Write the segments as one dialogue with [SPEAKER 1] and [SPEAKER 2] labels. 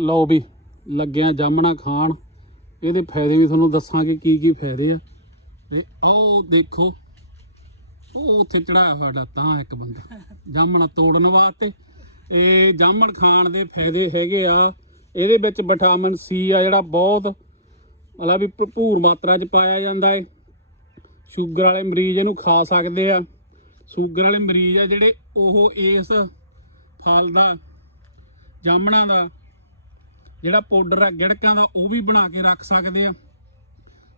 [SPEAKER 1] ਲਓ ਵੀ, ਲੱਗਿਆ ਜਾਮਣਾ ਖਾਣ। ਇਹਦੇ ਫਾਇਦੇ ਵੀ ਤੁਹਾਨੂੰ ਦੱਸਾਂਗੇ ਕੀ ਕੀ ਫਾਇਦੇ ਆ। ਤੇ ਉਹ ਦੇਖੋ, ਉਹ ਉੱਥੇ ਚੜਾਇਆ ਸਾਡਾ ਤਾਂ ਇੱਕ ਬੰਦਾ, ਜਾਮਣ ਤੋੜਨ ਵਾਸਤੇ। ਇਹ ਜਾਮਣ ਖਾਣ ਦੇ ਫਾਇਦੇ ਹੈਗੇ ਆ। ਇਹਦੇ ਵਿੱਚ ਵਿਟਾਮਿਨ ਸੀ ਆ ਜਿਹੜਾ ਬਹੁਤ ਮਤਲਬ ਵੀ ਭਰਪੂਰ ਮਾਤਰਾ 'ਚ ਪਾਇਆ ਜਾਂਦਾ ਏ। ਸ਼ੂਗਰ ਵਾਲੇ ਮਰੀਜ਼ ਇਹਨੂੰ ਖਾ ਸਕਦੇ ਆ। ਸ਼ੂਗਰ ਵਾਲੇ ਮਰੀਜ਼ ਆ ਜਿਹੜੇ ਉਹ ਇਸ ਫਲ ਦਾ, ਜਾਮਣਾ ਦਾ ਜਿਹੜਾ ਪਾਊਡਰ ਆ ਗਿੜਕਾਂ ਦਾ ਉਹ ਵੀ ਬਣਾ ਕੇ ਰੱਖ ਸਕਦੇ ਆ।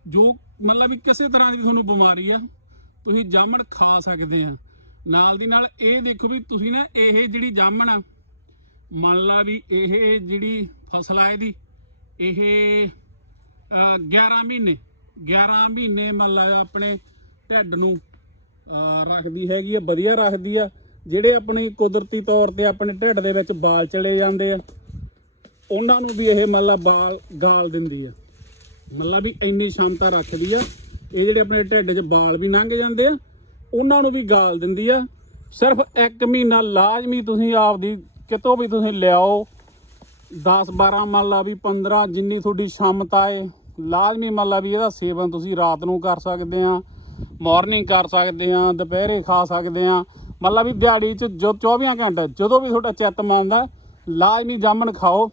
[SPEAKER 1] ਜੋ ਮਤਲਬ ਵੀ ਕਿਸੇ ਤਰ੍ਹਾਂ ਦੀ ਤੁਹਾਨੂੰ ਬਿਮਾਰੀ ਆ ਤੁਸੀਂ ਜਾਮਣ ਖਾ ਸਕਦੇ ਆ। ਨਾਲ ਦੀ ਨਾਲ ਇਹ ਦੇਖੋ ਵੀ ਤੁਸੀਂ ਨਾ ਇਹ ਜਿਹੜੀ ਜਾਮਣ ਆ ਮੰਨ ਲਾ ਵੀ ਇਹ ਜਿਹੜੀ ਫਸਲ ਆ ਇਹਦੀ ਇਹ ਅਹ, 11 ਮਹੀਨੇ 11 ਮਹੀਨੇ ਮੰਨ ਲਾ ਆਪਣੇ ਢਿੱਡ ਨੂੰ ਰੱਖਦੀ ਹੈਗੀ ਆ ਵਧੀਆ ਰੱਖਦੀ ਆ ਜਿਹੜੇ ਆਪਣੀ ਕੁਦਰਤੀ ਤੌਰ ਤੇ ਆਪਣੇ ਢਿੱਡ ਦੇ ਵਿੱਚ ਬਾਲ ਚਲੇ ਜਾਂਦੇ ਆ। ਉਹਨਾਂ ਨੂੰ ਵੀ ਇਹ ਮੰਨ ਲਾ ਬਾਲ ਗਾਲ ਦਿੰਦੀ ਆ। ਮਤਲਬ ਵੀ ਇੰਨੀ ਸ਼ਮਤਾ ਰੱਖਦੀ ਆ। ਇਹ ਜਿਹੜੇ ਆਪਣੇ ਢਿੱਡ 'ਚ ਬਾਲ ਵੀ ਲੰਘ ਜਾਂਦੇ ਆ, ਉਹਨਾਂ ਨੂੰ ਵੀ ਗਾਲ ਦਿੰਦੀ ਆ। ਸਿਰਫ 1 ਮਹੀਨਾ ਲਾਜ਼ਮੀ ਤੁਸੀਂ ਆਪਦੀ ਕਿਤੋਂ ਵੀ ਤੁਸੀਂ ਲਿਆਓ 10 12 ਮੰਨ ਲਾ ਵੀ 15 ਜਿੰਨੀ ਤੁਹਾਡੀ ਸ਼ਮਤਾ ਏ, ਲਾਜ਼ਮੀ ਮੰਨ ਲਾ ਵੀ ਇਹਦਾ ਸੇਵਨ ਤੁਸੀਂ ਰਾਤ ਨੂੰ ਕਰ ਸਕਦੇ ਆ ਮਾਰਨਿੰਗ ਕਰ ਸਕਦੇ ਆ, ਦੁਪਹਿਰੇ ਖਾ ਸਕਦੇ ਆ। ਮੰਨ ਲਾ ਵੀ ਦਿਹਾੜੀ 'ਚ ਜੋ 24 ਘੰਟੇ ਜਦੋਂ ਵੀ ਤੁਹਾਡਾ ਚਿੱਤ ਮੰਨਦਾ, ਲਾਜ਼ਮੀ ਜਾਮਣ ਖਾਓ।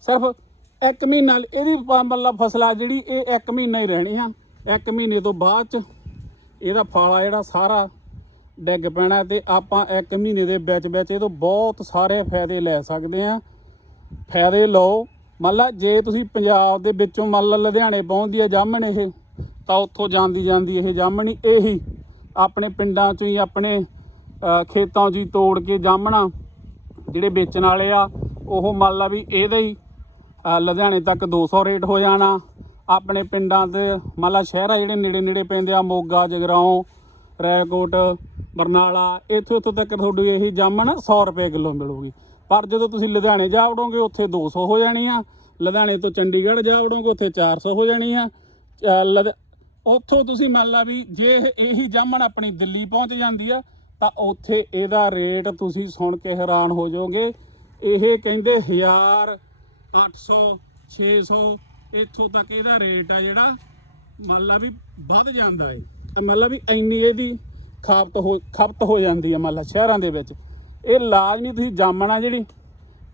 [SPEAKER 1] ਸਿਰਫ ਇੱਕ ਮਹੀਨਾ ਇਹਦੀ ਪ- ਮਤਲਬ ਫਸਲ ਆ ਜਿਹੜੀ ਇਹ ਇੱਕ ਮਹੀਨਾ ਹੀ ਰਹਿਣੀ ਆ। ਇੱਕ ਮਹੀਨੇ ਤੋਂ ਬਾਅਦ ਚ ਇਹਦਾ ਫਲ ਆ ਜਿਹੜਾ ਸਾਰਾ ਡਿੱਗ ਪੈਣਾ ਤੇ ਆਪਾਂ ਇੱਕ ਮਹੀਨੇ ਦੇ ਵਿੱਚ ਵਿੱਚ ਇਹ ਤੋਂ ਬਹੁਤ ਸਾਰੇ ਫਾਇਦੇ ਲੈ ਸਕਦੇ ਆ। ਫਾਇਦੇ ਲਓ। ਮੰਨ ਲਾ ਜੇ ਤੁਸੀਂ ਪੰਜਾਬ ਦੇ ਵਿੱਚੋਂ ਮੰਨ ਲਾ ਲੁਧਿਆਣੇ ਪਹੁੰਚਦੀ ਹੈ ਜਾਮਣ ਇਹ ਤਾਂ ਉੱਥੋਂ ਜਾਂਦੀ ਜਾਂਦੀ ਇਹ ਜਾਮਣੀ ਇਹੀ। ਆਪਣੇ ਪਿੰਡਾਂ ਚੋਂ ਹੀ ਆਪਣੇ ਅਹ, ਖੇਤਾਂ 'ਚ ਹੀ ਤੋੜ ਕੇ ਜਾਮਣਾ ਜਿਹੜੇ ਵੇਚਣ ਵਾਲੇ ਆ ਉਹ ਮੰਨ ਲਾ ਵੀ ਇਹਦਾ ਹੀ। ਲੁਧਿਆਣੇ ਤੱਕ 200 ਰੇਟ ਹੋ ਜਾਣਾ। ਆਪਣੇ ਪਿੰਡਾਂ ਤੇ ਮੰਨ ਲਾ ਸ਼ਹਿਰਾਂ ਜਿਹੜੇ ਨੇੜੇ ਨੇੜੇ ਪੈਂਦੇ ਆ, ਮੋਗਾ, ਜਗਰਾਉਂ ਰੈਕੋਟ ਬਰਨਾਲਾ, ਇੱਥੋਂ ਇੱਥੋਂ ਤੱਕ ਤੁਹਾਡੀ ਇਹੀ ਜਾਮਣ 100 ਰੁਪਏ ਕਿਲੋ ਮਿਲੂਗੀ। ਪਰ ਜਦੋਂ ਤੁਸੀਂ ਲੁਧਿਆਣੇ ਜਾ ਵੜੋਗੇ, ਉੱਥੇ 200 ਹੋ ਜਾਣੀ ਆ। ਲੁਧਿਆਣੇ ਤੋਂ ਚੰਡੀਗੜ੍ਹ ਜਾ ਵੜੋਗੇ, ਉੱਥੇ 400 ਹੋ ਜਾਣੀ ਆ। ਅਹ ਉੱਥੋਂ ਤੁਸੀਂ ਮੰਨ ਲਾ ਵੀ ਜੇ ਇਹੀ ਜਾਮਣ ਆਪਣੀ ਦਿੱਲੀ ਪਹੁੰਚ ਜਾਂਦੀ ਆ, ਤਾਂ ਉੱਥੇ ਇਹਦਾ ਰੇਟ ਤੁਸੀਂ ਸੁਣ ਕੇ ਹੈਰਾਨ ਹੋ ਜਾਓਗੇ। ਇਹ ਕਹਿੰਦੇ 1000 800 600 ਇੱਥੋਂ ਤੱਕ ਇਹਦਾ ਰੇਟ ਆ ਜਿਹੜਾ ਮੰਨ ਲਾ ਵੀ ਵੱਧ ਜਾਂਦਾ ਏ। ਤਾਂ ਮੰਨ ਲਾ ਵੀ ਇੰਨੀ ਇਹਦੀ ਖਾਪਤ ਹੋ ਖਪਤ ਹੋ ਜਾਂਦੀ ਆ ਮੰਨ ਲਾ ਸ਼ਹਿਰਾਂ ਦੇ ਵਿੱਚ। ਇਹ ਲਾਜ਼ਮੀ ਤੁਸੀਂ ਜਾਮਣਾ ਜਿਹੜੀ,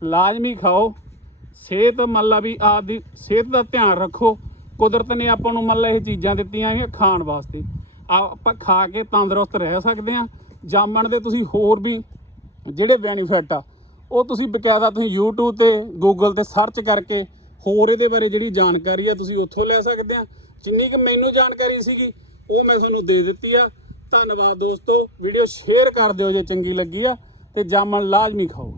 [SPEAKER 1] ਲਾਜ਼ਮੀ ਖਾਓ। ਸਿਹਤ ਮੰਨ ਲਾ ਵੀ ਆਪਦੀ ਸਿਹਤ ਦਾ ਧਿਆਨ ਰੱਖੋ। ਕੁਦਰਤ ਨੇ ਆਪਾਂ ਨੂੰ ਮੰਨ ਲਾ ਇਹ ਚੀਜ਼ਾਂ ਦਿੱਤੀਆਂ ਹੈਗੀਆਂ ਖਾਣ ਵਾਸਤੇ। ਆ- ਆਪਾਂ ਖਾ ਕੇ ਤੰਦਰੁਸਤ ਰਹਿ ਸਕਦੇ ਆ ਜਾਮਣ ਦੇ ਤੁਸੀਂ ਹੋਰ ਵੀ ਜਿਹੜੇ ਬੈਨੀਫਿਟ ਆ ਉਹ ਤੁਸੀਂ ਬਕਾਇਦਾ ਤੁਸੀਂ YouTube ਤੇ, Google ਤੇ ਸਰਚ ਕਰਕੇ ਹੋਰ ਇਹਦੇ ਬਾਰੇ ਜਿਹੜੀ ਜਾਣਕਾਰੀ ਆ ਤੁਸੀਂ ਉੱਥੋਂ ਲੈ ਸਕਦੇ ਆ। ਜਿੰਨੀ ਕਿ ਮੈਨੂੰ ਜਾਣਕਾਰੀ ਸੀਗੀ, ਉਹ ਮੈਂ ਤੁਹਾਨੂੰ ਦੇ ਦਿੱਤੀ ਆ। ਧੰਨਵਾਦ ਦੋਸਤੋ ਵੀਡੀਓ ਸ਼ੇਅਰ ਕਰ ਦਿਓ ਜੇ ਚੰਗੀ ਲੱਗੀ ਆ, ਤੇ ਜਾਮਣ ਲਾਜ਼ਮੀ ਖਾਓ।